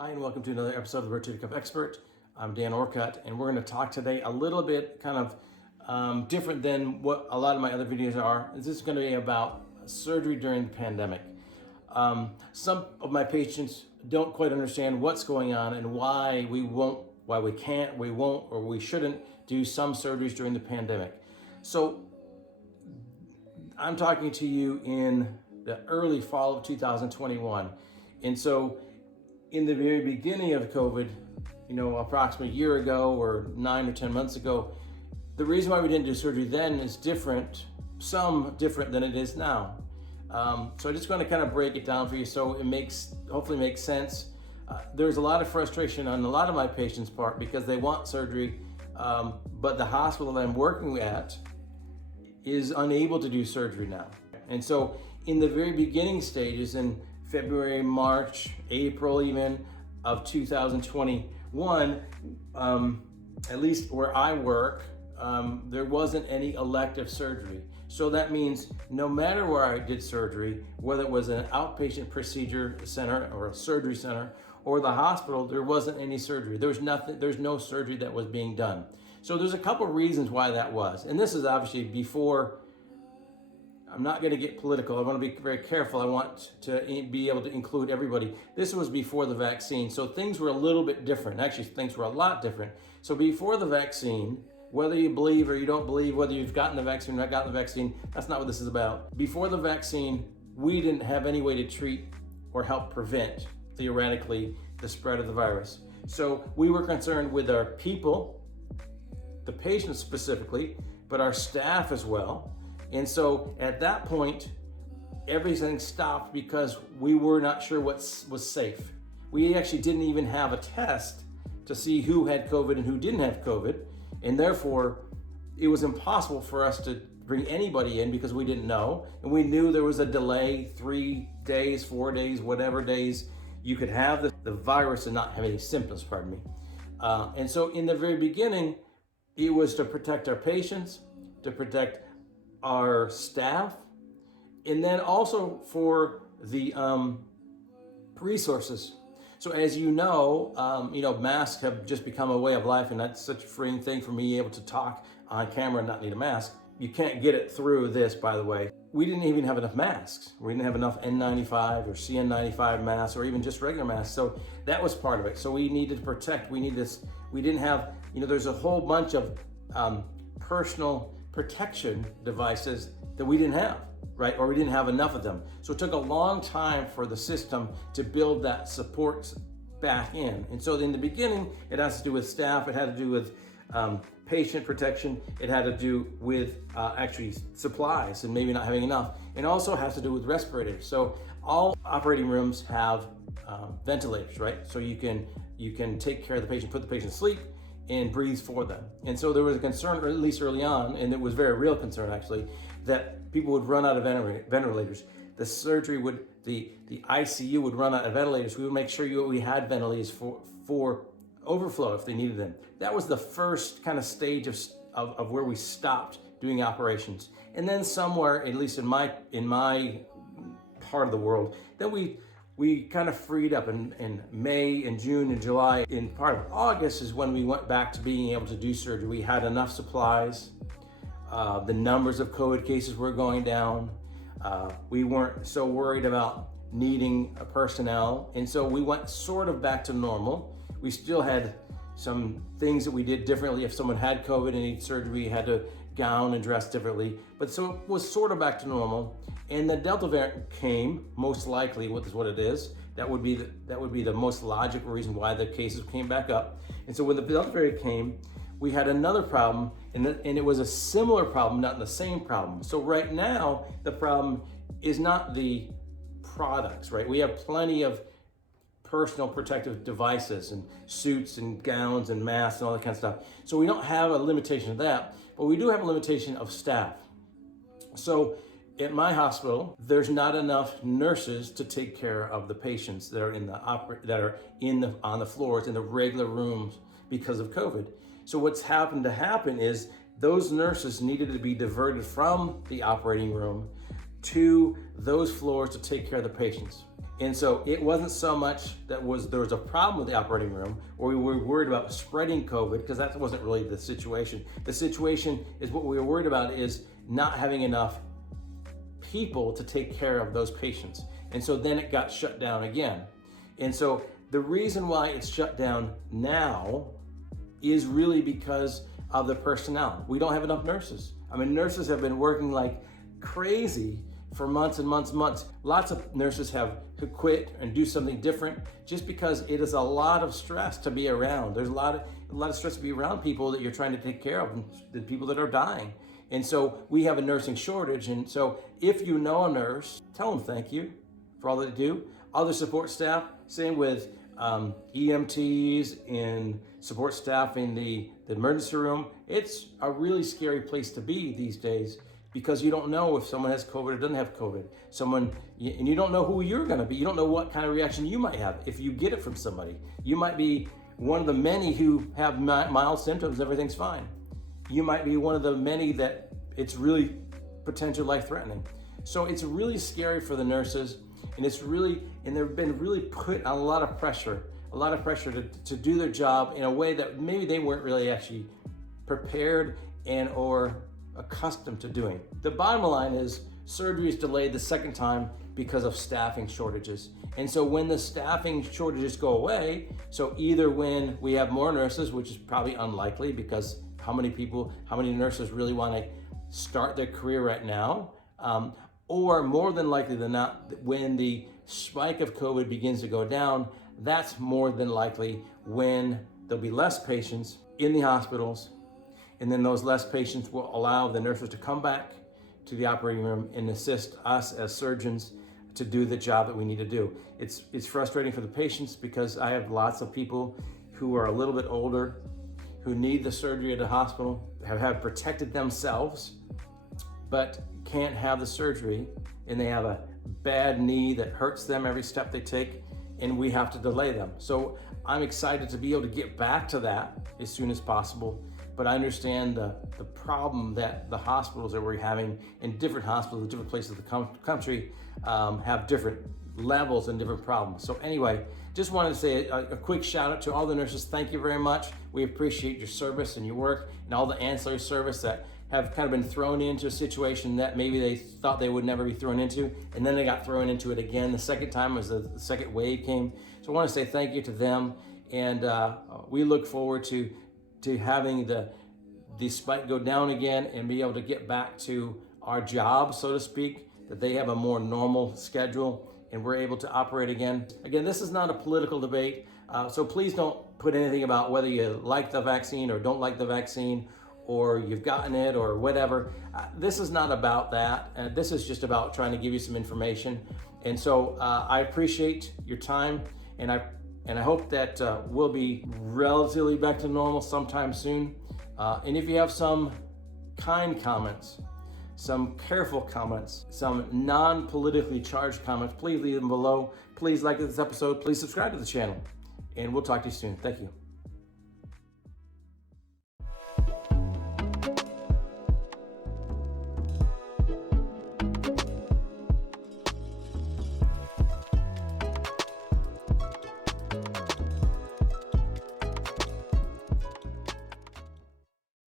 Hi, and welcome to another episode of the Rotator Cuff Expert. I'm Dan Orcutt, and we're going to talk today a little bit kind of different than what a lot of my other videos are. This is going to be about surgery during the pandemic. Some of my patients don't quite understand what's going on and why we won't, why we can't, we won't, or we shouldn't do some surgeries during the pandemic. So I'm talking to you in the early fall of 2021. And so in the very beginning of COVID, approximately a year ago or 9 or 10 months ago, the reason why we didn't do surgery then is different, some different than it is now. So I'm just going to kind of break it down for you so it hopefully makes sense. There's a lot of frustration on a lot of my patients' part because they want surgery, but the hospital that I'm working at is unable to do surgery now. And so in the very beginning stages, in February, March, April even of 2021, at least where I work, there wasn't any elective surgery. So that means no matter where I did surgery, whether it was an outpatient procedure center or a surgery center or the hospital, there wasn't any surgery. There's no surgery that was being done. So there's a couple of reasons why that was. And this is obviously before. I'm not going to get political. I want to be very careful. I want to be able to include everybody. This was before the vaccine, so things were a little bit different. Actually, things were a lot different. So before the vaccine, whether you believe or you don't believe, whether you've gotten the vaccine or not gotten the vaccine, that's not what this is about. Before the vaccine, we didn't have any way to treat or help prevent, theoretically, the spread of the virus. So we were concerned with our people, the patients specifically, but our staff as well. And so at that point, everything stopped because we were not sure what was safe. We actually didn't even have a test to see who had COVID and who didn't have COVID. And therefore, it was impossible for us to bring anybody in because we didn't know. And we knew there was a delay, 3 days, 4 days, whatever days you could have the virus and not have any symptoms, pardon me. And so in the very beginning, it was to protect our patients, to protect our staff, and then also for the resources. So as you know, masks have just become a way of life, and that's such a freeing thing for me able to talk on camera and not need a mask. You can't get it through this, by the way. We didn't even have enough masks. We didn't have enough N95 or CN95 masks or even just regular masks. So that was part of it. So we needed to protect. We didn't have, there's a whole bunch of personal protection devices that we didn't have, right? Or we didn't have enough of them. So it took a long time for the system to build that support back in. And so in the beginning, it has to do with staff. It had to do with patient protection. It had to do with actually supplies and maybe not having enough. It also has to do with respirators. So all operating rooms have ventilators, right? So you can take care of the patient, put the patient to sleep, and breathe for them. And so there was a concern, or at least early on, and it was a very real concern actually, that people would run out of ventilators. The surgery the ICU would run out of ventilators. We would make sure we had ventilators for overflow if they needed them. That was the first kind of stage of where we stopped doing operations. And then somewhere, at least in my part of the world, then we kind of freed up in May and June and July. In part of August is when we went back to being able to do surgery. We had enough supplies. The numbers of COVID cases were going down. We weren't so worried about needing a personnel. And so we went sort of back to normal. We still had some things that we did differently. If someone had COVID and needed surgery, we had to gown and dress differently. But so it was sort of back to normal. And the Delta variant came, most likely, what it is. That would be the most logical reason why the cases came back up. And so when the Delta variant came, we had another problem, and it was a similar problem, not the same problem. So right now, the problem is not the products, right? We have plenty of personal protective devices and suits and gowns and masks and all that kind of stuff. So we don't have a limitation of that, but we do have a limitation of staff. So at my hospital, there's not enough nurses to take care of the patients that are on the floors in the regular rooms because of COVID. So what's happened to happen is those nurses needed to be diverted from the operating room to those floors to take care of the patients. And so it wasn't so much that there was a problem with the operating room, or we were worried about spreading COVID, because that wasn't really the situation. The situation is what we were worried about is not having enough people to take care of those patients. And so then it got shut down again. And so the reason why it's shut down now is really because of the personnel. We don't have enough nurses. I mean, nurses have been working like crazy for months and months and months. Lots of nurses have to quit and do something different just because it is a lot of stress to be around. There's a lot of stress to be around people that you're trying to take care of, and the people that are dying. And so we have a nursing shortage. And so if you know a nurse, tell them thank you for all they do. Other support staff, same with EMTs and support staff in the emergency room. It's a really scary place to be these days, because you don't know if someone has COVID or doesn't have COVID. And you don't know who you're gonna be. You don't know what kind of reaction you might have if you get it from somebody. You might be one of the many who have mild symptoms, everything's fine. You might be one of the many that it's really potential life-threatening. So it's really scary for the nurses, and they've been really put a lot of pressure to do their job in a way that maybe they weren't really actually prepared or accustomed to doing. The bottom line is surgery is delayed the second time because of staffing shortages. And so when the staffing shortages go away, so either when we have more nurses, which is probably unlikely, because how many nurses really want to start their career right now, or more than likely than not, when the spike of COVID begins to go down, that's more than likely when there'll be less patients in the hospitals. And then those less patients will allow the nurses to come back to the operating room and assist us as surgeons to do the job that we need to do. It's frustrating for the patients, because I have lots of people who are a little bit older, who need the surgery at the hospital, have protected themselves, but can't have the surgery, and they have a bad knee that hurts them every step they take, and we have to delay them. So I'm excited to be able to get back to that as soon as possible. But I understand the problem that the hospitals that we're having in different hospitals, in different places of the country, have different levels and different problems. So anyway, just wanted to say a quick shout out to all the nurses. Thank you very much. We appreciate your service and your work and all the ancillary service that have kind of been thrown into a situation that maybe they thought they would never be thrown into, and then they got thrown into it again the second time as the second wave came. So I want to say thank you to them, and we look forward to having the spike go down again and be able to get back to our job, so to speak, that they have a more normal schedule and we're able to operate again. Again, this is not a political debate, so please don't put anything about whether you like the vaccine or don't like the vaccine, or you've gotten it or whatever. This is not about that. This is just about trying to give you some information. And so I appreciate your time, and I hope that we'll be relatively back to normal sometime soon. And if you have some kind comments, some careful comments, some non-politically charged comments, please leave them below. Please like this episode. Please subscribe to the channel, and we'll talk to you soon. Thank you.